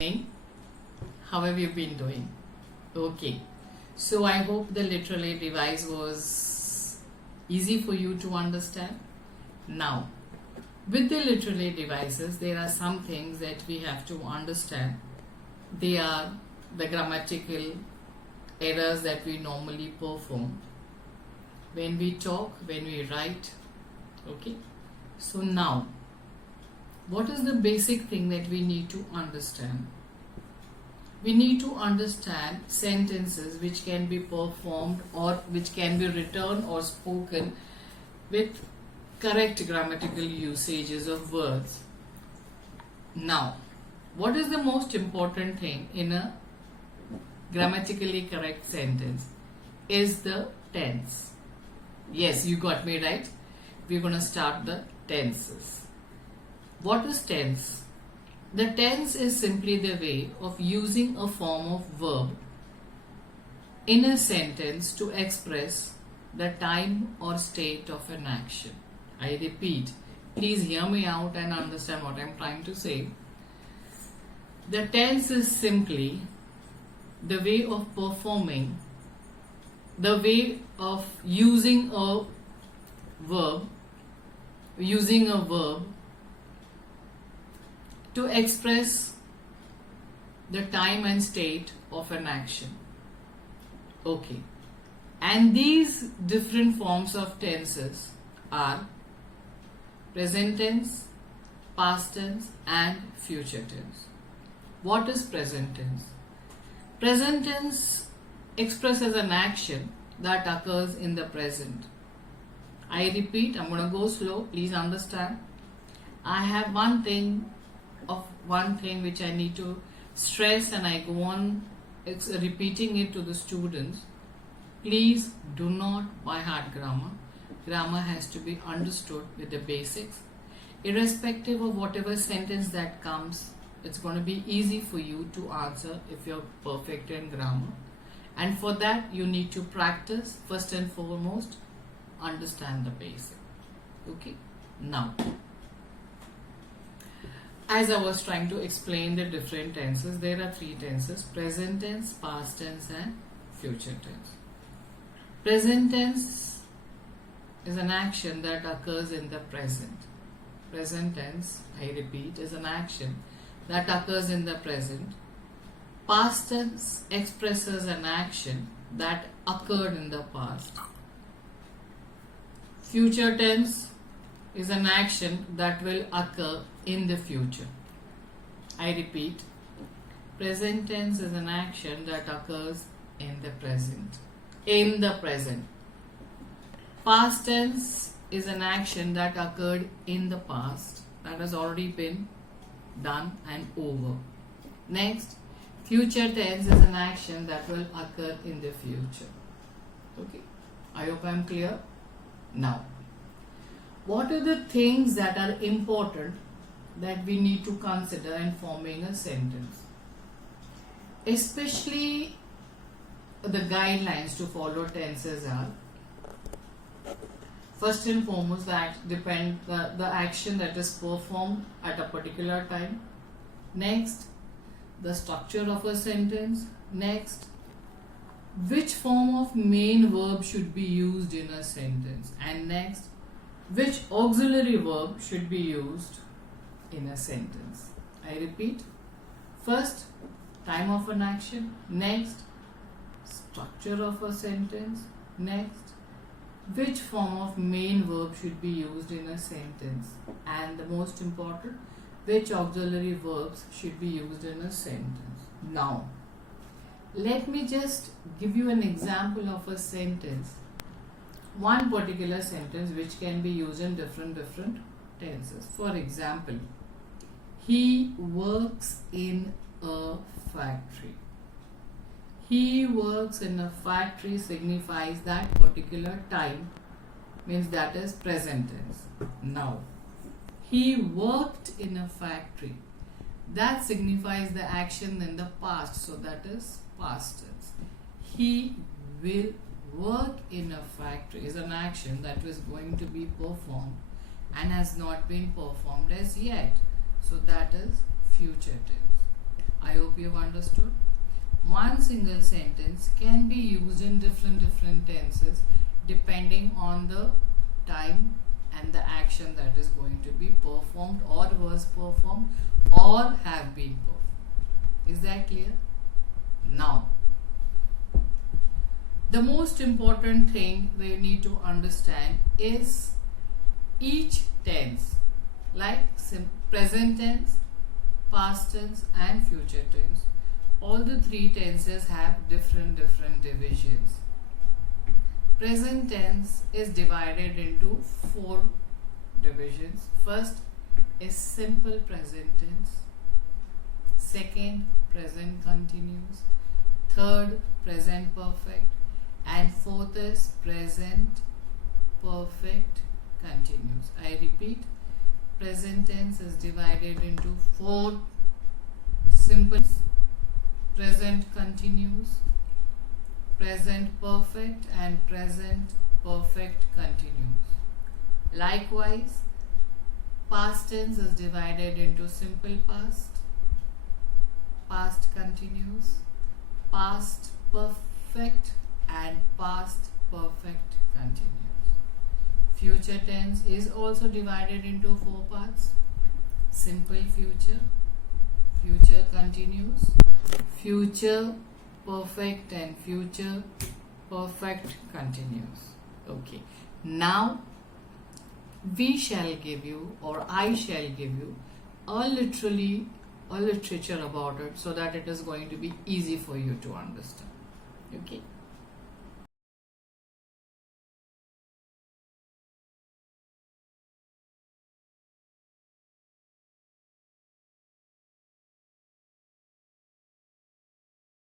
How have you been doing? Okay, so I hope the literal aid device was easy for you to understand. Now, with the literal aid devices, there are some things that we have to understand. They are the grammatical errors that we normally perform when we talk, when we write. Okay, so now, what is the basic thing that we need to understand? We need to understand sentences which can be performed or which can be written or spoken with correct grammatical usages of words. Now, what is the most important thing in a grammatically correct sentence? Is the tense. Yes, you got me right. We're going to start the tenses. What is tense? The tense is simply the way of using a form of verb in a sentence to express the time or state of an action. I repeat, please hear me out and understand what I'm trying to say. The tense is simply the way of performing, the way of using a verb to express the time and state of an action. Okay. And these different forms of tenses are present tense, past tense and future tense. What is present tense? Present tense expresses an action that occurs in the present. I repeat, I'm going to go slow, please understand. I have one thing which I need to stress and I go on repeating it to the students. Please do not by heart grammar. Grammar has to be understood with the basics. Irrespective of whatever sentence that comes, it's going to be easy for you to answer if you're perfect in grammar. And for that, you need to practice. First and foremost, understand the basic. Okay? Now, as I was trying to explain the different tenses, there are three tenses: present tense, past tense and future tense. Present tense is an action that occurs in the present. Present tense, I repeat, is an action that occurs in the present. Past tense expresses an action that occurred in the past. Future tense is an action that will occur in the future. I repeat, present tense is an action that occurs in the present. In the present. Past tense is an action that occurred in the past, that has already been done and over. Next, future tense is an action that will occur in the future. Okay, I hope I am clear. Now, what are the things that are important that we need to consider in forming a sentence? Especially the guidelines to follow tenses are: first and foremost, the action that is performed at a particular time. Next, the structure of a sentence. Next, which form of main verb should be used in a sentence. And next, which auxiliary verb should be used in a sentence. I repeat, first, time of an action. Next, structure of a sentence. Next, which form of main verb should be used in a sentence. And the most important, which auxiliary verbs should be used in a sentence. Now, let me just give you an example of a sentence. One particular sentence which can be used in different tenses. For example, he works in a factory. He works in a factory signifies that particular time, means that is present tense. Now, he worked in a factory. That signifies the action in the past, so that is past tense. He will work in a factory is an action that was going to be performed and has not been performed as yet. So that is future tense. I hope you've understood. One single sentence can be used in different tenses depending on the time and the action that is going to be performed or was performed or have been performed. Is that clear? Now, the most important thing we need to understand is each tense, like present tense, past tense and future tense. All the three tenses have different divisions. Present tense is divided into 4 divisions. First is simple present tense. Second, present continuous. Third, present perfect. And fourth is present perfect continuous. I repeat, present tense is divided into 4 simple, present continuous, present perfect and present perfect continuous. Likewise, past tense is divided into simple past, past continuous, past perfect and past perfect continuous. Future tense is also divided into 4 parts: simple future, future continuous, future perfect and future perfect continuous. Okay, now we shall give you, or I shall give you, a literature about it so that it is going to be easy for you to understand. Okay.